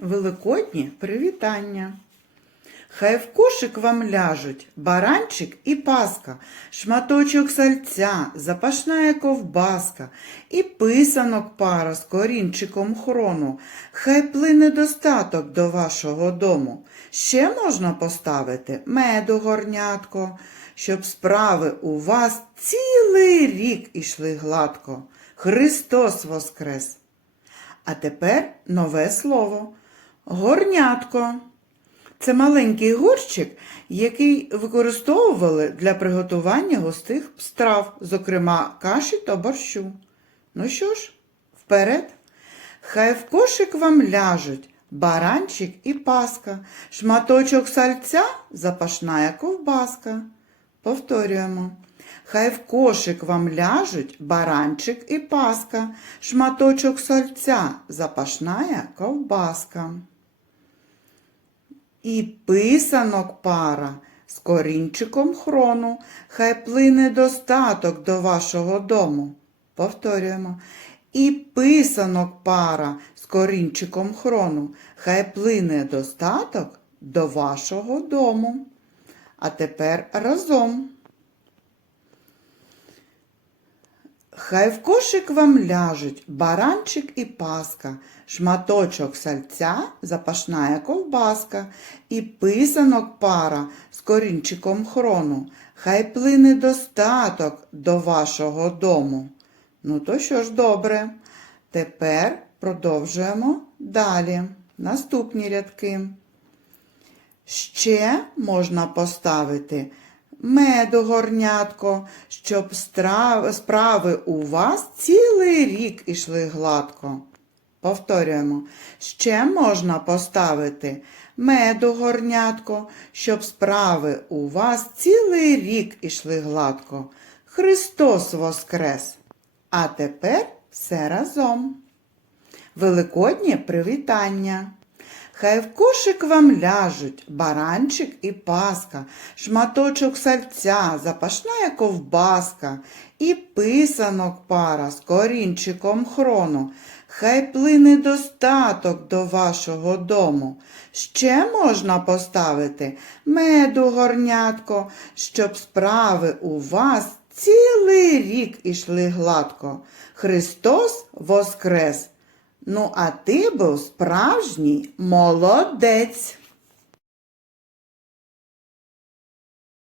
Великодні привітання. Хай в кошик вам ляжуть баранчик і паска, шматочок сальця, запашна ковбаска, і писанок пара з корінчиком хрону. Хай плине достаток до вашого дому. Ще можна поставити меду горнятко, щоб справи у вас цілий рік ішли гладко. Христос воскрес! А тепер нове слово. Горнятко. Це маленький горщик, який використовували для приготування густих страв, зокрема каші та борщу. Ну що ж, вперед. Хай в кошик вам ляжуть баранчик і паска, шматочок сальця, запашна ковбаска. Повторюємо. Хай в кошик вам ляжуть баранчик і паска, шматочок сальця, запашна ковбаска. І писанок пара з корінчиком хрону, хай плине достаток до вашого дому. Повторюємо. І писанок пара з корінчиком хрону, хай плине достаток до вашого дому. А тепер разом. Хай в кошик вам ляжуть баранчик і паска, шматочок сальця, запашна ковбаска, і писанок пара з корінчиком хрону. Хай плине достаток до вашого дому. Ну то що ж добре. Тепер продовжуємо далі. Наступні рядки. Ще можна поставити меду горнятко, щоб страв- справи у вас цілий рік ішли гладко. Повторюємо, ще можна поставити меду горнятко, щоб справи у вас цілий рік ішли гладко. Христос воскрес! А тепер все разом. Великоднє привітання. Хай в кошик вам ляжуть баранчик і паска, шматочок сальця, запашна ковбаска, і писанок пара з корінчиком хрону. Хай плине достаток до вашого дому. Ще можна поставити меду горнятко, щоб справи у вас цілий рік ішли гладко. Христос воскрес! Ну, а ти був справжній молодець.